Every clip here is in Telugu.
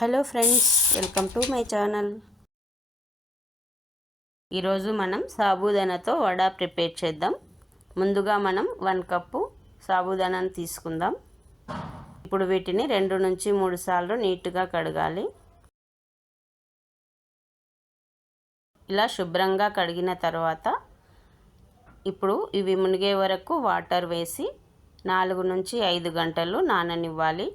Hello friends, welcome to my channel. ఈరోజు మనం సాబుదానాతో వడ ప్రిపేర్ చేద్దాం. ముందుగా మనం 1 కప్పు సాబుదానాన్ని తీసుకుందాం. ఇప్పుడు వీటిని 2 నుంచి 3 సార్లు నీట్గా కడగాలి. ఇలా శుభ్రంగా కడిగిన తర్వాత ఇప్పుడు ఇవి మునిగే వరకు వాటర్ వేసి 4 నుంచి 5 గంటలు నాననివ్వాలి.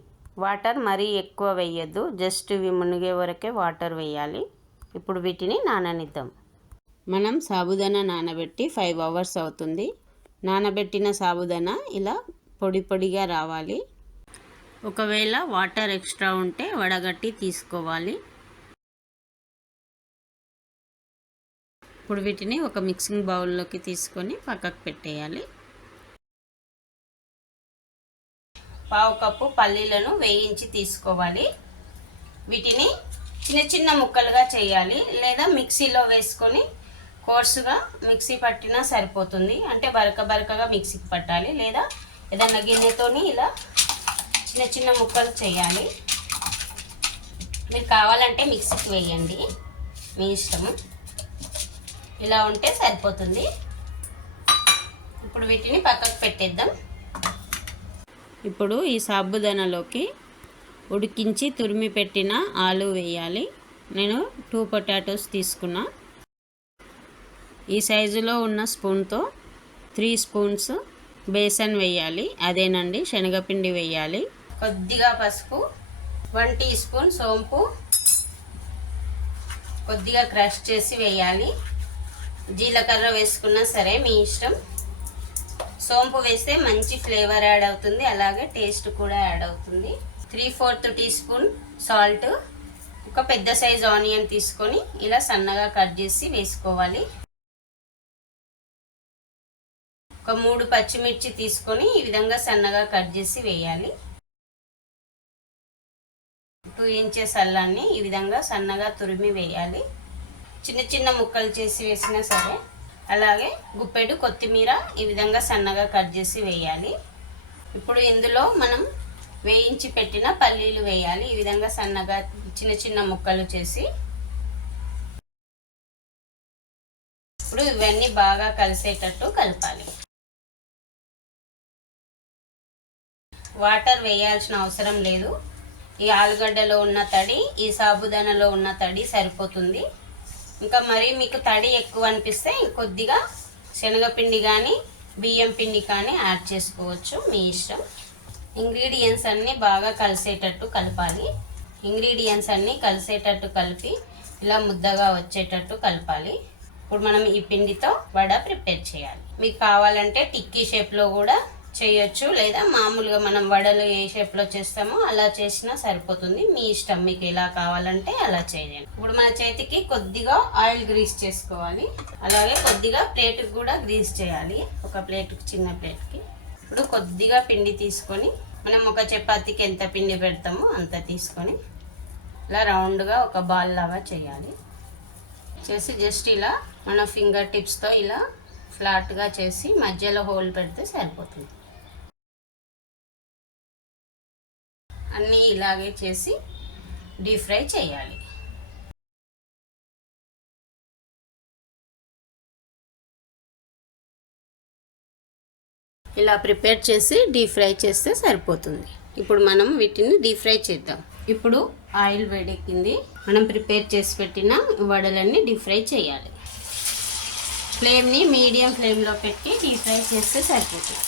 వాటర్ మరీ ఎక్కువ వేయద్దు, జస్ట్ ఇవి మునిగే వరకే వాటర్ వేయాలి. ఇప్పుడు వీటిని నాననిద్దాం. మనం సాబుదానా నానబెట్టి 5 అవర్స్ అవుతుంది. నానబెట్టిన సాబుదానా ఇలా పొడి పొడిగా రావాలి. ఒకవేళ వాటర్ ఎక్స్ట్రా ఉంటే వడగట్టి తీసుకోవాలి. ఇప్పుడు వీటిని ఒక మిక్సింగ్ బౌల్లోకి తీసుకొని పక్కకు పెట్టేయాలి. 1/2 కప్పు పల్లీలను వేయించి తీసుకోవాలి. వీటిని చిన్న చిన్న ముక్కలుగా చేయాలి, లేదా మిక్సీలో వేసుకొని కోర్సుగా మిక్సీ పట్టినా సరిపోతుంది. అంటే బరకగా మిక్సీకి పట్టాలి, లేదా ఏదన్నా గిన్నెతోని ఇలా చిన్న చిన్న ముక్కలు చేయాలి. మీరు కావాలంటే మిక్సీకి వేయండి, మీ ఇష్టము. ఇలా ఉంటే సరిపోతుంది. ఇప్పుడు వీటిని పక్కకు పెట్టేద్దాం. ఇప్పుడు ఈ సాబుదానాలోకి ఉడికించి తురిమి పెట్టిన ఆలు వేయాలి. నేను 2 పొటాటోస్ తీసుకున్నా. ఈ సైజులో ఉన్న స్పూన్తో 3 స్పూన్స్ బేసన్ వేయాలి, అదేనండి శనగపిండి వేయాలి. కొద్దిగా పసుపు, 1 టీ స్పూన్ సోంపు కొద్దిగా క్రష్ చేసి వేయాలి. జీలకర్ర వేసుకున్నా సరే, మీ ఇష్టం. సోంపు వేస్తే మంచి ఫ్లేవర్ యాడ్ అవుతుంది, అలాగే టేస్ట్ కూడా యాడ్ అవుతుంది. 3/4 టీ స్పూన్ సాల్ట్. ఒక పెద్ద సైజ్ ఆనియన్ తీసుకొని ఇలా సన్నగా కట్ చేసి వేసుకోవాలి. ఒక 3 పచ్చిమిర్చి తీసుకొని ఈ విధంగా సన్నగా కట్ చేసి వేయాలి. 2 ఇంచెస్ అల్లాన్ని ఈ విధంగా సన్నగా తురిమి వేయాలి. చిన్న చిన్న ముక్కలు చేసి వేసినా సరే. అలాగే గుప్పెడు కొత్తిమీర ఈ విధంగా సన్నగా కట్ చేసి వేయాలి. ఇప్పుడు ఇందులో మనం వేయించి పెట్టిన పల్లీలు వేయాలి, ఈ విధంగా సన్నగా చిన్న చిన్న ముక్కలు చేసి. ఇప్పుడు ఇవన్నీ బాగా కలిసేటట్టు కలపాలి. వాటర్ వేయాల్సిన అవసరం లేదు. ఈ ఆలుగడ్డలో ఉన్న తడి, ఈ సాబుదానాలో ఉన్న తడి సరిపోతుంది. ఇంకా మరీ మీకు తడి ఎక్కువ అనిపిస్తే కొద్దిగా శనగపిండి కానీ బియ్యం పిండి కానీ యాడ్ చేసుకోవచ్చు, మీ ఇష్టం. ఇంగ్రీడియంట్స్ అన్నీ బాగా కలిసేటట్టు కలపాలి. ఇంగ్రీడియంట్స్ అన్నీ కలిసేటట్టు కలిపి ఇలా ముద్దగా వచ్చేటట్టు కలపాలి. ఇప్పుడు మనం ఈ పిండితో వడ ప్రిపేర్ చేయాలి. మీకు కావాలంటే టిక్కీ షేప్లో కూడా చేయొచ్చు, లేదా మామూలుగా మనం వడలు ఏ షేప్లో చేస్తామో అలా చేసినా సరిపోతుంది, మీ ఇష్టం. మీకు ఎలా కావాలంటే అలా చేయండి. ఇప్పుడు మన చేతికి కొద్దిగా ఆయిల్ గ్రీస్ చేసుకోవాలి, అలాగే కొద్దిగా ప్లేట్కి కూడా గ్రీస్ చేయాలి. ఒక ప్లేట్కి, చిన్న ప్లేట్కి. ఇప్పుడు కొద్దిగా పిండి తీసుకొని మనం ఒక చపాతీకి ఎంత పిండి పెడతామో అంత తీసుకొని ఇలా రౌండ్గా ఒక బాల్ లాగా చేయాలి. చేసి జస్ట్ ఇలా మన ఫింగర్ టిప్స్తో ఇలా ఫ్లాట్గా చేసి మధ్యలో హోల్ పెడితే సరిపోతుంది. అన్నీ ఇలాగే చేసి డీప్ ఫ్రై చేయాలి. ఇలా ప్రిపేర్ చేసి డీప్ ఫ్రై చేస్తే సరిపోతుంది. ఇప్పుడు మనం వీటిని డీప్ ఫ్రై చేద్దాం. ఇప్పుడు ఆయిల్ వేడెక్కింది. మనం ప్రిపేర్ చేసి పెట్టిన వడలన్నీ డీప్ ఫ్రై చేయాలి. ఫ్లేమ్ని మీడియం ఫ్లేమ్లో పెట్టి డీప్ ఫ్రై చేస్తే సరిపోతుంది.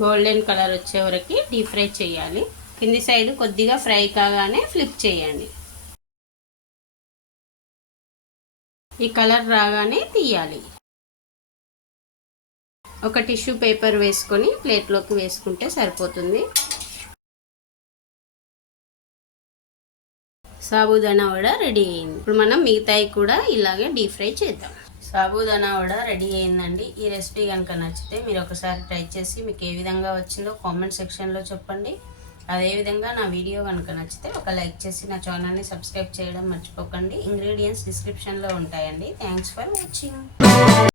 గోల్డెన్ కలర్ వచ్చే వరకు డీప్ ఫ్రై చేయాలి. కింది సైడ్ కొద్దిగా ఫ్రై కాగానే ఫ్లిప్ చేయండి. ఈ కలర్ రాగానే తీయాలి. ఒక టిష్యూ పేపర్ వేసుకొని ప్లేట్లోకి వేసుకుంటే సరిపోతుంది. సాబుదానా వడ రెడీ అయింది. ఇప్పుడు మనం మిగతాయి కూడా ఇలాగే డీప్ ఫ్రై చేద్దాం. సాబుదానా వడ రెడీ అయిందండి. ఈ రెసిపీ కనుక నచ్చితే మీరు ఒకసారి ట్రై చేసి మీకు ఏ విధంగా వచ్చిందో కామెంట్ సెక్షన్లో చెప్పండి. అదేవిధంగా నా వీడియో కనుక నచ్చితే ఒక లైక్ చేసి నా ఛానల్ని సబ్స్క్రైబ్ చేయడం మర్చిపోకండి. ఇంగ్రీడియంట్స్ డిస్క్రిప్షన్లో ఉంటాయండి. Thanks for watching.